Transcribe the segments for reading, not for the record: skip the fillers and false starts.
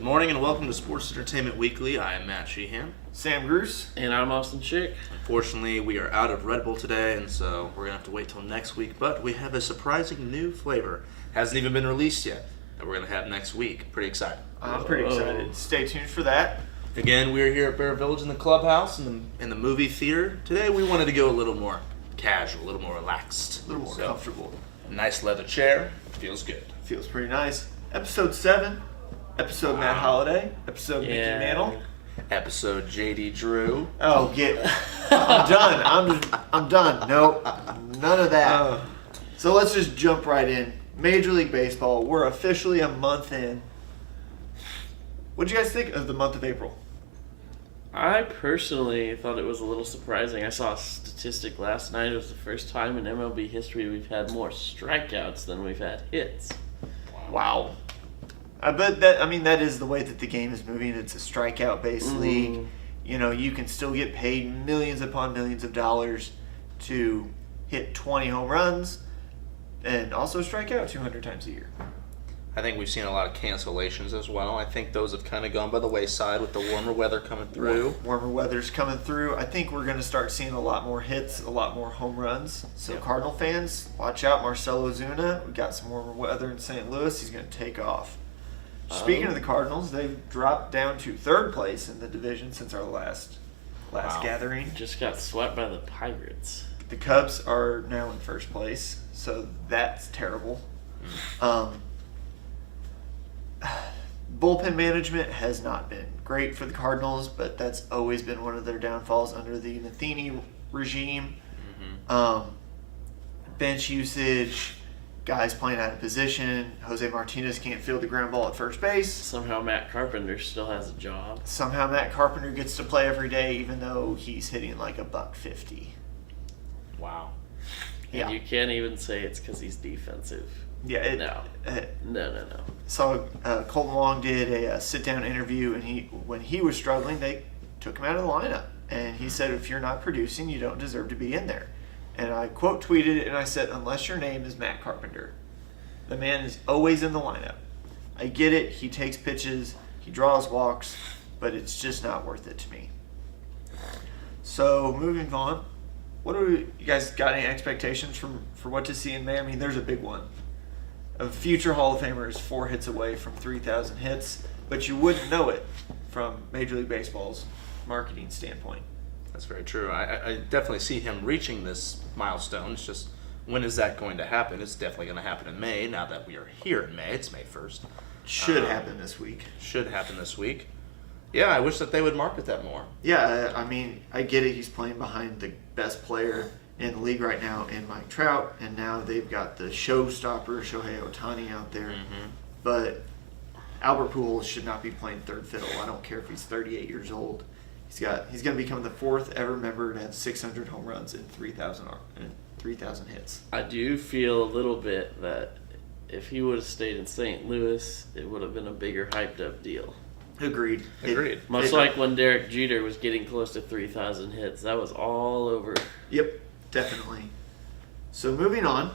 Good morning and welcome to Sports Entertainment Weekly. I am Matt Sheehan. Sam Gruce. And I'm Austin Schick. Unfortunately, we are out of Red Bull today, and so we're going to have to wait till next week. But we have a surprising new flavor. Hasn't even been released yet, that we're going to have next week. Pretty excited. I'm pretty excited. Stay tuned for that. Again, we're here at Bear Village in the clubhouse in the movie theater. Today we wanted to go a little more casual, a little more relaxed. A little more comfortable. Nice leather chair. Feels good. Feels pretty nice. Episode 7. Episode Matt Holiday. Episode Mickey Mantle. Episode JD Drew. Oh, I'm done. I'm done. Nope. None of that. So let's just jump right in. Major League Baseball. We're officially a month in. What did you guys think of the month of April? I personally thought it was a little surprising. I saw a statistic last night. It was the first time in MLB history we've had more strikeouts than we've had hits. Wow. But that is the way that the game is moving. It's a strikeout-based league. You know, you can still get paid millions upon millions of dollars to hit 20 home runs and also strike out 200 times a year. I think we've seen a lot of cancellations as well. I think those have kind of gone by the wayside with the warmer weather coming through. Warmer weather's coming through. I think we're going to start seeing a lot more hits, a lot more home runs. So Cardinal fans, watch out, Marcell Ozuna. We got some warmer weather in St. Louis. He's going to take off. Speaking of the Cardinals, they've dropped down to third place in the division since our last gathering. Just got swept by the Pirates. The Cubs are now in first place, so that's terrible. Bullpen management has not been great for the Cardinals, but that's always been one of their downfalls under the Matheny regime. Bench usage, guys playing out of position. Jose Martinez can't field the ground ball at first base. Somehow Matt Carpenter still has a job. Somehow Matt Carpenter gets to play every day, even though he's hitting like $150. Wow. And you can't even say it's because he's defensive. Yeah. No. Saw Colton Wong did a sit-down interview, and when he was struggling, they took him out of the lineup. And he said, if you're not producing, you don't deserve to be in there. And I quote tweeted it, and I said, unless your name is Matt Carpenter, the man is always in the lineup. I get it. He takes pitches. He draws walks. But it's just not worth it to me. So moving on, you guys got any expectations for what to see in May? I mean, there's a big one. A future Hall of Famer is 4 hits away from 3,000 hits, but you wouldn't know it from Major League Baseball's marketing standpoint. That's very true. I definitely see him reaching this milestone. It's just, when is that going to happen? It's definitely going to happen in May. Now that we are here in May, it's May 1st. Should happen this week. Should happen this week. Yeah, I wish that they would market that more. Yeah, I mean, I get it. He's playing behind the best player in the league right now in Mike Trout, and now they've got the showstopper Shohei Ohtani out there. But Albert Pujols should not be playing third fiddle. I don't care if he's 38 years old. He's going to become the 4th ever member to have 600 home runs and 3,000 hits. I do feel a little bit that if he would have stayed in St. Louis, it would have been a bigger hyped up deal. Agreed. Much like when Derek Jeter was getting close to 3,000 hits. That was all over. Yep, definitely. So moving on,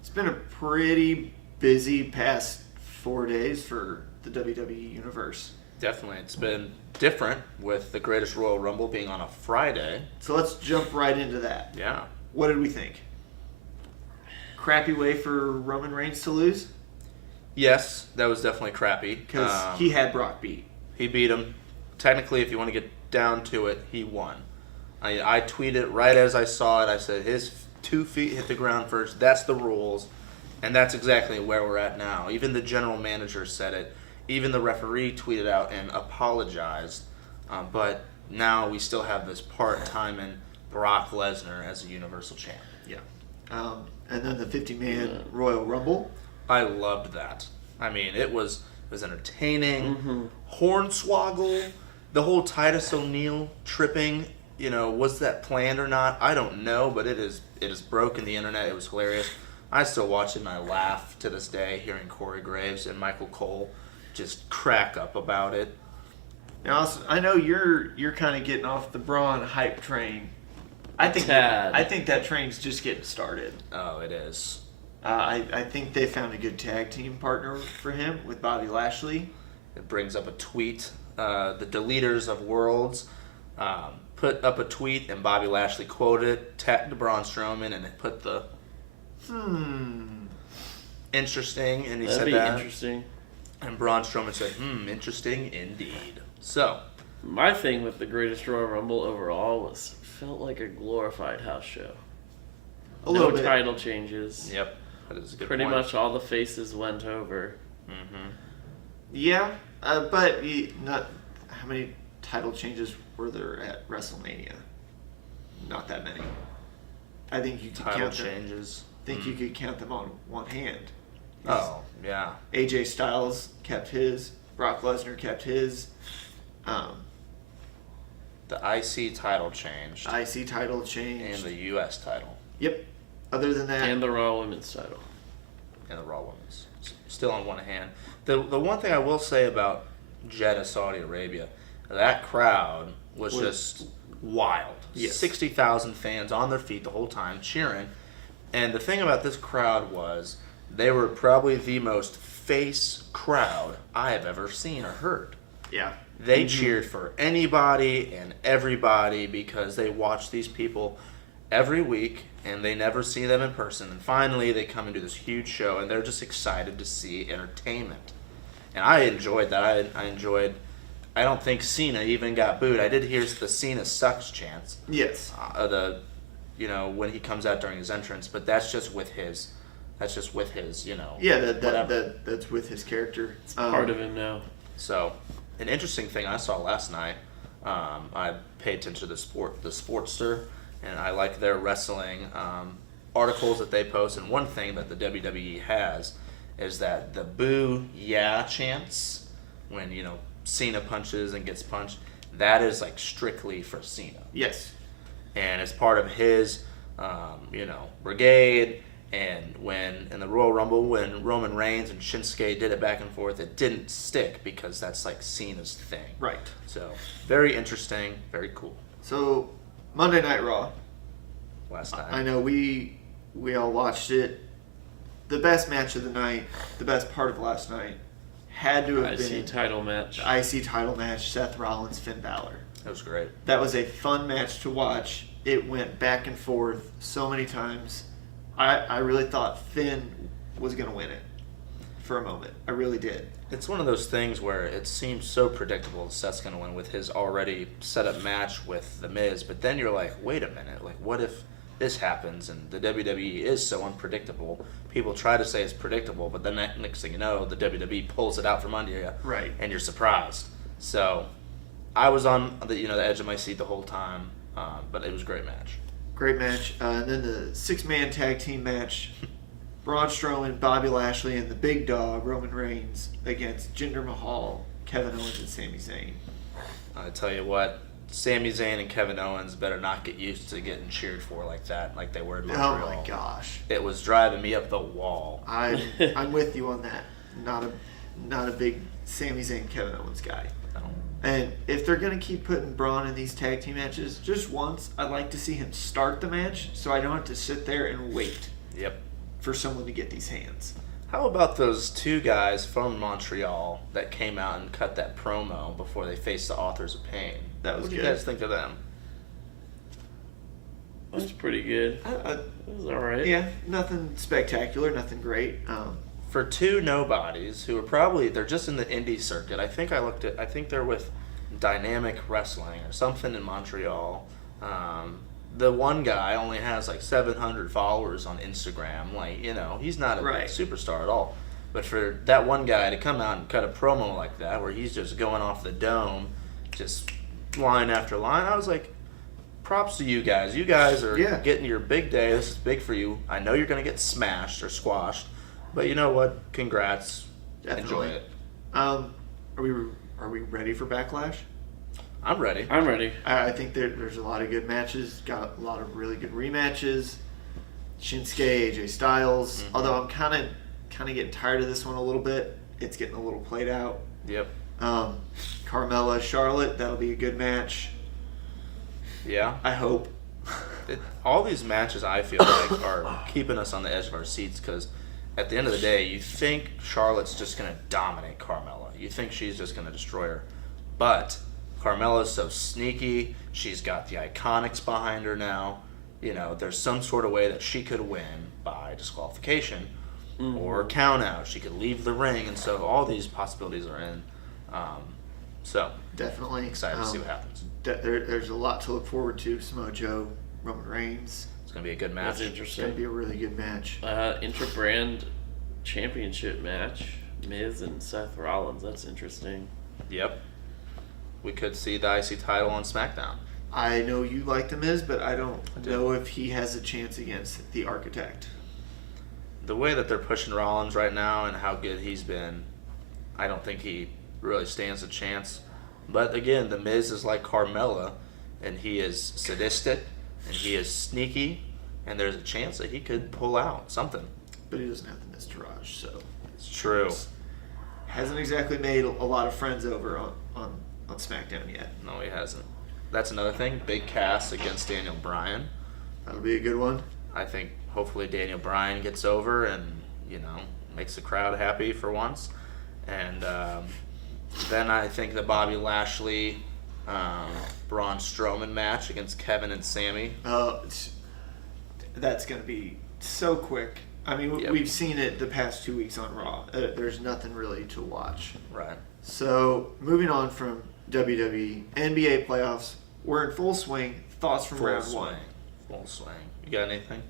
it's been a pretty busy past 4 days for the WWE Universe. Definitely. It's been different with the Greatest Royal Rumble being on a Friday. So let's jump right into that. Yeah. What did we think? Crappy way for Roman Reigns to lose? Yes, that was definitely crappy. Because he had Brock beat. He beat him. Technically, if you want to get down to it, he won. I tweeted right as I saw it. I said his 2 feet hit the ground first. That's the rules. And that's exactly where we're at now. Even the general manager said it. Even the referee tweeted out and apologized. But now we still have this part-time in Brock Lesnar as a Universal Champ. Yeah. And then the 50-man Royal Rumble. I loved that. I mean, it was entertaining. Hornswoggle, the whole Titus O'Neil tripping, was that planned or not? I don't know, but it is broken the internet. It was hilarious. I still watch it and I laugh to this day hearing Corey Graves and Michael Cole just crack up about it. Now, I know you're kind of getting off the Braun hype train. I think that train's just getting started. Oh, it is. I think they found a good tag team partner for him with Bobby Lashley. It brings up a tweet. The deleters of worlds put up a tweet, and Bobby Lashley quoted it, tagged Braun Strowman, and it put the interesting, and he That'd said be that. interesting. And Braun Strowman said, interesting indeed. So, My thing with the Greatest Royal Rumble overall was felt like a glorified house show. A little No bit. title changes. yep, that is a good Pretty point. much all the faces went over. Yeah, but not how many title changes were there at WrestleMania? Not that many. I think you could Title count them. changes. I think you could count them on one hand. Oh, yeah. AJ Styles kept his. Brock Lesnar kept his. The IC title changed. IC title changed. And the US title. Yep. Other than that, And the Raw Women's title. And the Raw Women's. Still on one hand. The one thing I will say about Jeddah, Saudi Arabia, that crowd was just wild. Yes. 60,000 fans on their feet the whole time cheering. And the thing about this crowd was they were probably the most face crowd I have ever seen or heard. yeah. They cheered for anybody and everybody because they watch these people every week and they never see them in person. And finally, they come and do this huge show and they're just excited to see entertainment. And I enjoyed that. I enjoyed. I don't think Cena even got booed. I did hear the Cena sucks chants. Yes. When he comes out during his entrance, but that's just with his. That's just with his. Yeah, whatever. that's with his character. It's part of him now. So, an interesting thing I saw last night, I paid attention to the Sportster, and I like their wrestling articles that they post. And one thing that the WWE has is that the boo yeah chants when Cena punches and gets punched, that is like strictly for Cena, Yes. and it's part of his brigade. And when in the Royal Rumble, when Roman Reigns and Shinsuke did it back and forth, it didn't stick because that's like Cena's thing. Right. So very interesting, very cool. So Monday Night Raw. Last I night, know we all watched it. The best match of the night, the best part of last night, had to have been IC title match. the IC title match, Seth Rollins, Finn Balor. it was great. That was a fun match to watch. It went back and forth so many times. I really thought Finn was going to win it for a moment. I really did. It's one of those things where it seems so predictable Seth's going to win with his already set up match with The Miz, but then you're like, wait a minute, like what if this happens? And the WWE is so unpredictable. People try to say it's predictable, but then next thing you know, the WWE pulls it out from under you, Right. and you're surprised. So I was on the edge of my seat the whole time, but it was a great match. Great match. And then the 6-man tag team match. Braun Strowman, Bobby Lashley, and the big dog, Roman Reigns, against Jinder Mahal, Kevin Owens, and Sami Zayn. I tell you what, Sami Zayn and Kevin Owens better not get used to getting cheered for like that, like they were in Montreal. Oh my gosh. It was driving me up the wall. I'm with you on that. Not a big Sami Zayn, Kevin Owens guy. And if they're going to keep putting Braun in these tag team matches, just once, I'd like to see him start the match so I don't have to sit there and wait Yep. for someone to get these hands. How about those two guys from Montreal that came out and cut that promo before they faced the Authors of Pain? That was What do good. you guys think of them? That was pretty good. I, It was alright. yeah, nothing spectacular, nothing great. For two nobodies who are they're just in the indie circuit. I think they're with Dynamic Wrestling or something in Montreal. The one guy only has like 700 followers on Instagram. Like, he's not a Right. superstar at all. But for that one guy to come out and cut a promo like that, where he's just going off the dome, just line after line, I was like, props to you guys. You guys are Yeah. getting your big day. This is big for you. I know you're going to get smashed or squashed, but you know what? Congrats. Definitely. Enjoy it. Are we ready for Backlash? I'm ready. I'm ready. I think there's a lot of good matches. Got a lot of really good rematches. Shinsuke, AJ Styles. Mm-hmm. Although I'm kind of getting tired of this one a little bit. It's getting a little played out. Yep. Carmella, Charlotte. That'll be a good match. Yeah. I hope. All these matches, I feel like, are keeping us on the edge of our seats because at the end of the day, you think Charlotte's just going to dominate Carmella. You think she's just going to destroy her. But Carmella's so sneaky. She's got the Iconics behind her now. You know, there's some sort of way that she could win by disqualification or count out. She could leave the ring, and so all these possibilities are in. So Definitely excited to see what happens. There's a lot to look forward to. Samoa Joe, Roman Reigns. It's going to be a good match. That's It's interesting. going to be a really good match. Intra-brand championship match. Miz and Seth Rollins. That's interesting. Yep. We could see the IC title on SmackDown. I know you like The Miz, but I do. don't know if he has a chance against the Architect. The way that they're pushing Rollins right now and how good he's been, I don't think he really stands a chance. But again, The Miz is like Carmella, and he is sadistic, and he is sneaky, and there's a chance that he could pull out something. But he doesn't have the Miz Taraj, so It's true. hasn't exactly made a lot of friends over on SmackDown yet. No, he hasn't. That's another thing. Big Cass against Daniel Bryan. That'll be a good one. I think hopefully Daniel Bryan gets over and, you know, makes the crowd happy for once. And then I think the Bobby Lashley, Braun Strowman match against Kevin and Sammy. That's going to be so quick. I mean, Yep. we've seen it the past 2 weeks on Raw. There's nothing really to watch. Right. So, moving on from WWE, NBA playoffs. We're in full swing. Thoughts from Full round swing. one? Full swing. You got anything?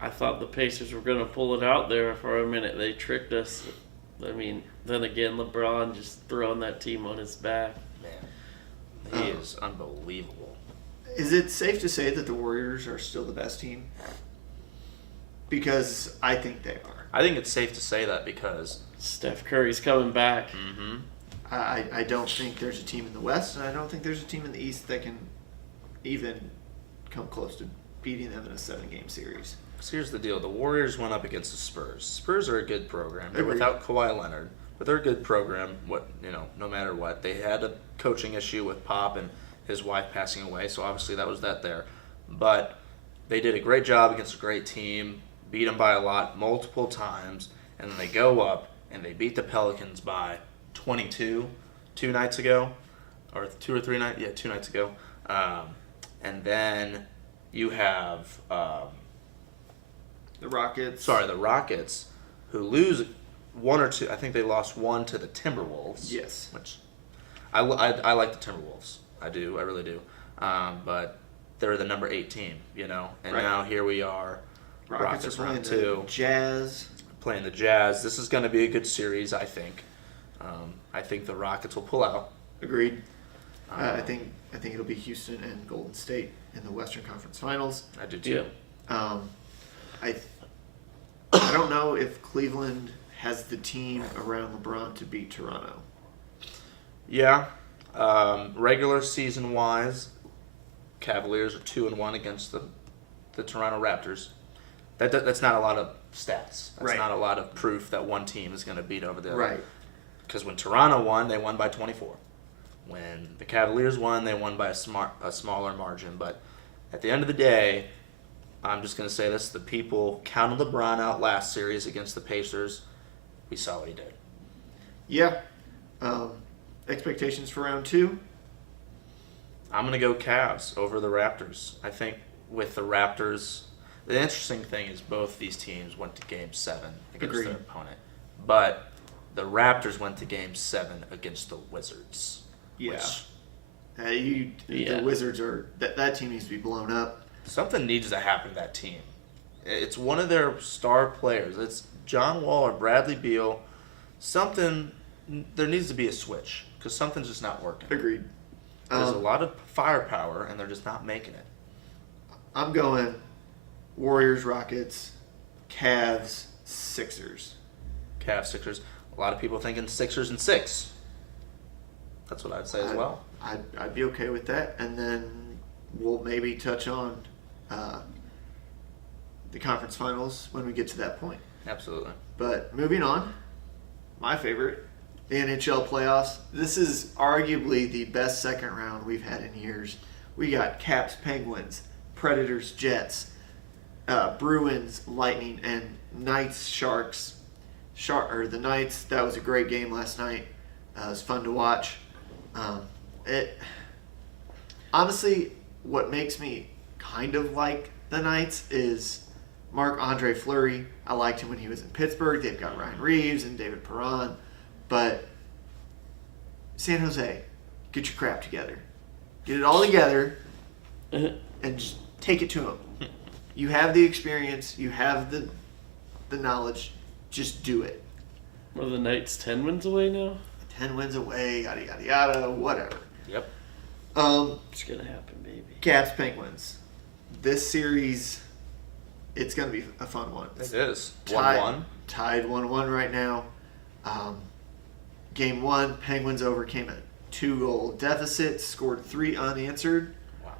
I thought the Pacers were going to pull it out there for a minute. They tricked us. I mean, then again, LeBron just throwing that team on his back. Man, he is unbelievable. Is it safe to say that the Warriors are still the best team? Because I think they are. I think it's safe to say that because Steph Curry's coming back. I don't think there's a team in the West, and I don't think there's a team in the East that can even come close to beating them in a 7-game series. So here's the deal. The Warriors went up against the Spurs. Spurs are a good program. They're Agreed. without Kawhi Leonard, but they're a good program. No matter what. They had a coaching issue with Pop and his wife passing away, so obviously that was that there. But they did a great job against a great team, beat them by a lot multiple times, and then they go up and they beat the Pelicans by 22 2 nights ago, or 2 or 3 nights. Yeah, 2 nights ago. And then you have. The Rockets. The Rockets, who lose 1 or 2. I think they lost 1 to the Timberwolves. Yes. Which I like the Timberwolves. I do. I really do. But they're the number 8 team, you know. And Right. now here we are. Rockets are playing round the 2, Jazz. playing the Jazz. This is going to be a good series, I think. I think the Rockets will pull out. Agreed. I think it'll be Houston and Golden State in the Western Conference Finals. I do too. Yeah. I don't know if Cleveland has the team around LeBron to beat Toronto. Yeah. Regular season wise, Cavaliers are 2-1 against the Toronto Raptors. That's not a lot of stats. That's Right. not a lot of proof that one team is going to beat over the other. Right. Because when Toronto won, they won by 24. When the Cavaliers won, they won by a smaller margin. But at the end of the day, I'm just going to say this: the people counted LeBron out last series against the Pacers. We saw what he did. Yeah. Expectations for round 2? I'm going to go Cavs over the Raptors. I think with the Raptors, the interesting thing is both these teams went to Game 7 against Agreed. their opponent. But the Raptors went to Game 7 against the Wizards. Yeah. Which Yeah. The Wizards are that team needs to be blown up. something needs to happen to that team. It's one of their star players. It's John Wall or Bradley Beal. There needs to be a switch because something's just not working. Agreed. There's a lot of firepower, and they're just not making it. I'm going Warriors, Rockets, Cavs, Sixers. Cavs, Sixers. A lot of people thinking Sixers and 6. That's what I'd say as well. I'd be okay with that, and then we'll maybe touch on the conference finals when we get to that point. Absolutely. But moving on, my favorite, the NHL playoffs. This is arguably the best second round we've had in years. We got Caps, Penguins, Predators, Jets, Bruins, Lightning, and Knights, Sharks. the Knights. That was a great game last night. It was fun to watch. It honestly, what makes me kind of like the Knights is Marc-Andre Fleury. I liked him when he was in Pittsburgh. They've got Ryan Reeves and David Perron, but San Jose, get your crap together. Get it all together and just take it to them. You have the experience. You have the knowledge. Just do it. Are the Knights 10 wins away now? 10 wins away, yada, yada, yada, whatever. Yep. It's going to happen, baby. Caps Penguins. This series, it's going to be a fun one. It is. Tied 1-1. Tied 1-1 right now. Game 1, Penguins overcame a 2-goal deficit, scored 3 unanswered. Wow.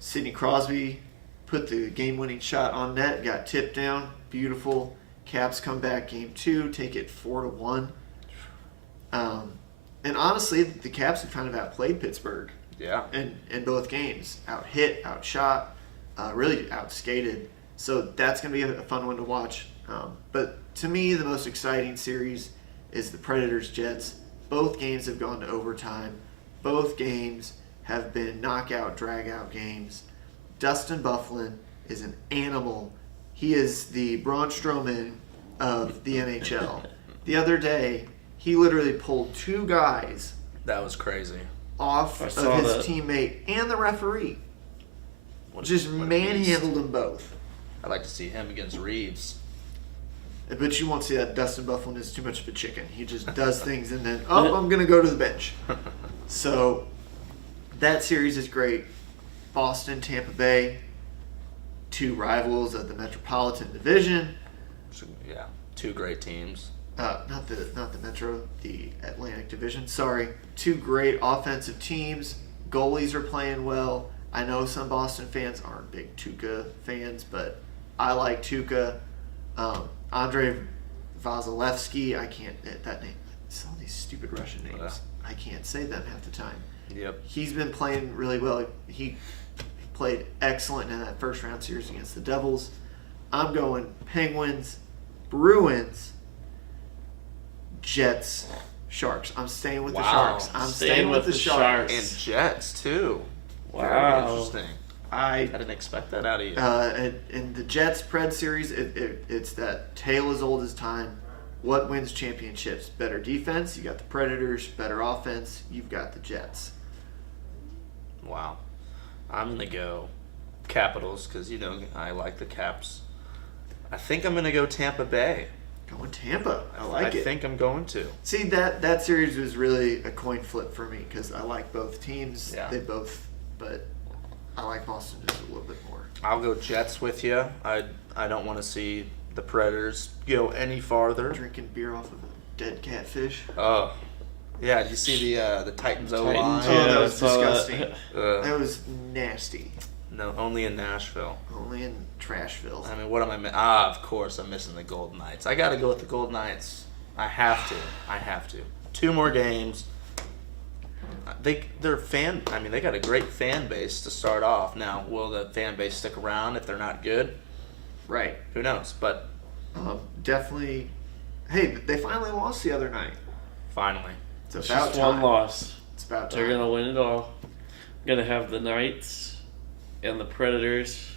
Sidney Crosby put the game-winning shot on net, got tipped down. Beautiful. Caps come back game 2, take it 4-1. And honestly, the Caps have kind of outplayed Pittsburgh Yeah. in both games. Out-hit, outshot, really outskated. So that's going to be a fun one to watch. But to me, the most exciting series is the Predators-Jets. Both games have gone to overtime. Both games have been knockout, drag-out games. Dustin Byfuglien is an animal. He is the Braun Strowman of the NHL. The other day, he literally pulled 2 guys That was crazy. off I of saw his that. teammate and the referee. What a- Just what a beast. manhandled them both. I'd like to see him against Reeves. But you won't see that. Dustin Byfuglien is too much of a chicken. He just does things and then, oh, I'm going to go to the bench. So that series is great. Boston, Tampa Bay, 2 rivals of the Metropolitan Division. So, yeah. 2 great teams. Not the Metro, the Atlantic Division. Sorry. 2 great offensive teams. Goalies are playing well. I know some Boston fans aren't big Tuukka fans, but I like Tuukka. Andrei Vasilevsky, I can't, that name, it's all these stupid Russian names. Yeah. I can't say them half the time. Yep. He's been playing really well. He played excellent in that first round series against the Devils. I'm going Penguins, Bruins, Jets, Sharks. I'm staying with the Wow. Sharks. I'm staying with the Sharks. And Jets, too. Very Wow. interesting. I I didn't expect that out of you. in the Jets Pred series, it's that tale as old as time. What wins championships? Better defense. You got the Predators. Better offense. You've got the Jets. Wow. I'm going to go Capitals because, I like the Caps. I think I'm going to go Tampa Bay. Going Tampa. I like I it. think I'm going to. See, that series was really a coin flip for me because I like both teams. Yeah. They both, but I like Boston just a little bit more. I'll go Jets with you. I don't want to see the Predators go any farther. Drinking beer off of a dead catfish. Oh, yeah. Did you see the Titans O line? Titans, Oh, yeah, that I was saw disgusting. that. That was nasty. No, only in Nashville. Only in Trashville. I mean, what am I? Of course, I'm missing the Golden Knights. I got to go with the Golden Knights. I have to. 2 more games. They got a great fan base to start off. Now, will the fan base stick around if they're not good? Right. Who knows? But Definitely. Hey, they finally lost the other night. finally, It's It's about just time. one loss. It's about time. They're going to win it all. Going to have the Knights and the Predators,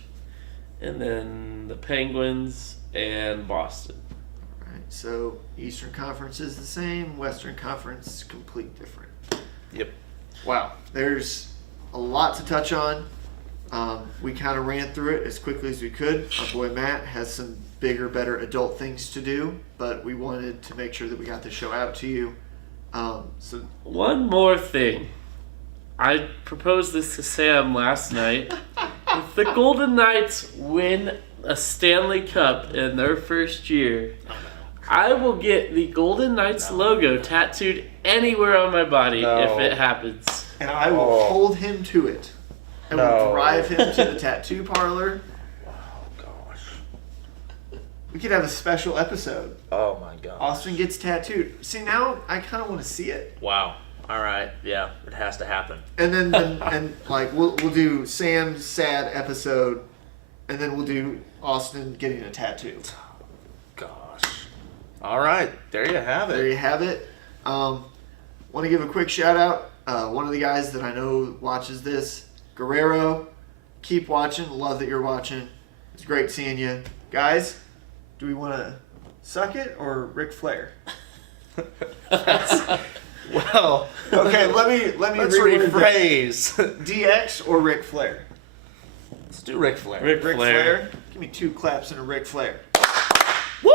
and then the Penguins and Boston. Right. So Eastern Conference is the same. Western Conference complete different. yep. Wow. There's a lot to touch on. We kind of ran through it as quickly as we could. Our boy Matt has some bigger, better adult things to do, but we wanted to make sure that we got the show out to you. So One more thing. I proposed this to Sam last night. If the Golden Knights win a Stanley Cup in their first year, I will get the Golden Knights logo tattooed anywhere on my body No. if it happens. and I will hold him to it. I will No. drive him to the tattoo parlor. Oh gosh. We could have a special episode. Oh my gosh. Austin gets tattooed. See, now I kind of want to see it. Wow. All right. Yeah, it has to happen. And then and like we'll do Sam's sad episode, and then we'll do Austin getting a tattoo. Gosh. All right, there you have There it. you have it. Want to give a quick shout out. One of the guys that I know watches this, Guerrero. Keep watching. Love that you're watching. It's great seeing you. Guys, do we want to suck it or Ric Flair? Well, Okay, let me let's reword that. rephrase. DX or Ric Flair? Let's do Ric Flair. Ric Ric Flair. Flair. Give me 2 claps and a Ric Flair. Woo!